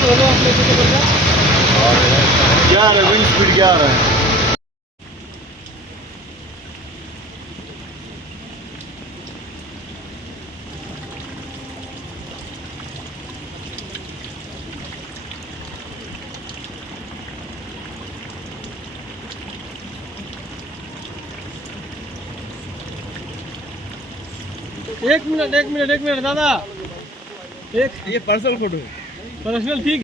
क्या आ रहा है, विंड स्पीड क्या आ रहा है? एक मिनट दादा, एक ये पर्सनल फोटो पर्सनल ठीक।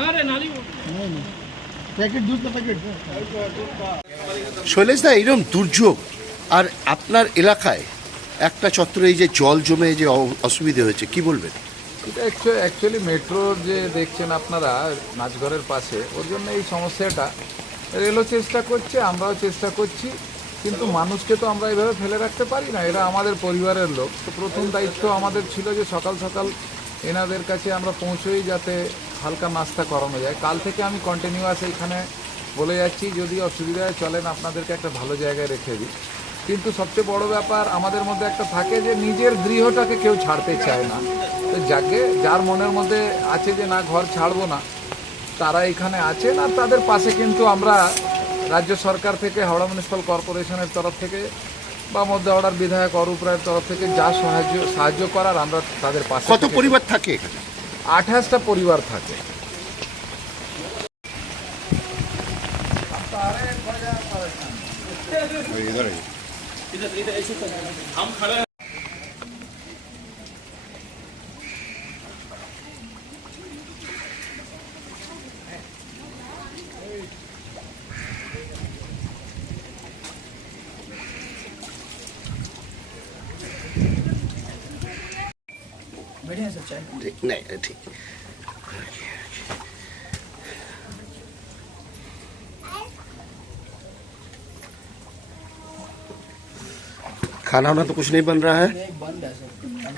अरे नाली पैकेट दूध का पैकेट। শৈলেশ দা, এরকম দুর্যোগ আর আপনার এলাকায় একটা চত্বরে এই যে জল জমে যে অসুবিধে হয়েছে, কি বলবেন? এটা অ্যাকচুয়ালি মেট্রোর যে দেখছেন আপনারা নাচঘরের পাশে, ওর জন্য এই সমস্যাটা রেলও চেষ্টা করছে, আমরাও চেষ্টা করছি, কিন্তু মানুষকে তো আমরা এভাবে ফেলে রাখতে পারি না, এরা আমাদের পরিবারের লোক। তো প্রথম দায়িত্ব আমাদের ছিল যে সকাল সকাল এনাদের কাছে আমরা পৌঁছোই, যাতে হালকা নাস্তা করানো যায়। কাল থেকে আমি কন্টিনিউয়াস এইখানে বলে যাচ্ছি, যদি অসুবিধায় চলেন আপনাদেরকে একটা ভালো জায়গায় রেখে দিই। কিন্তু সবচেয়ে বড় ব্যাপার আমাদের মধ্যে একটা থাকে যে নিজের গৃহটাকে কেউ ছাড়তে চায় না। তো যার মনের মধ্যে আছে যে না ঘর ছাড়বো না, তারা এখানে আছেন। আর তাদের পাশে কিন্তু আমরা রাজ্য সরকার থেকে, হাওড়া মিউনিসিপ্যাল কর্পোরেশনের তরফ থেকে বা মধ্য হাওড়ার বিধায়ক অরূপ রায়ের তরফ থেকে যা সাহায্য করার আমরা তাদের পাশে। কত পরিবার থাকে এখানে? 28টা পরিবার থাকে। नहीं ठीक। खाना वाना तो कुछ नहीं बन रहा है? बंद है सर।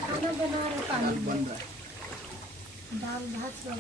खाना बना रहे, पानी बंद है, दाल भात सब।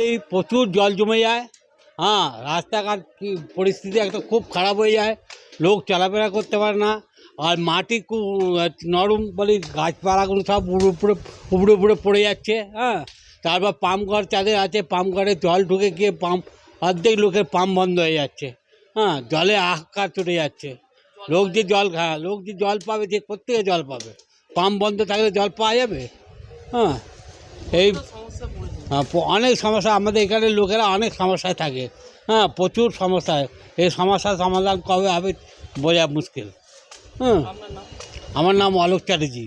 এই প্রচুর জল জমে যায়। হ্যাঁ, রাস্তাঘাট কি পরিস্থিতি একটা খুব খারাপ হয়ে যায়, লোক চলাফেরা করতে পারে না। আর মাটি খুব নরম বলে গাছপালাগুলো সব উপড়ে উপড়ে পড়ে যাচ্ছে। হ্যাঁ, তারপর পাম্প ঘর যাদের আছে পাম্প ঘরে জল ঢুকে গিয়ে পাম্প অর্ধেক লোকের পাম্প বন্ধ হয়ে যাচ্ছে। হ্যাঁ, জলে হাহাকার চটে যাচ্ছে। লোক যে জল পাবে যে প্রত্যেকে জল পাবে, পাম্প বন্ধ থাকলে জল পাওয়া যাবে? হ্যাঁ, এই অনেক সমস্যা আমাদের এখানে লোকেরা অনেক সমস্যায় থাকে। হ্যাঁ, প্রচুর সমস্যায়, এই সমস্যার সমাধান কবে হবে বোঝা মুশকিল। হ্যাঁ, আমার নাম অলোক চ্যাটার্জি।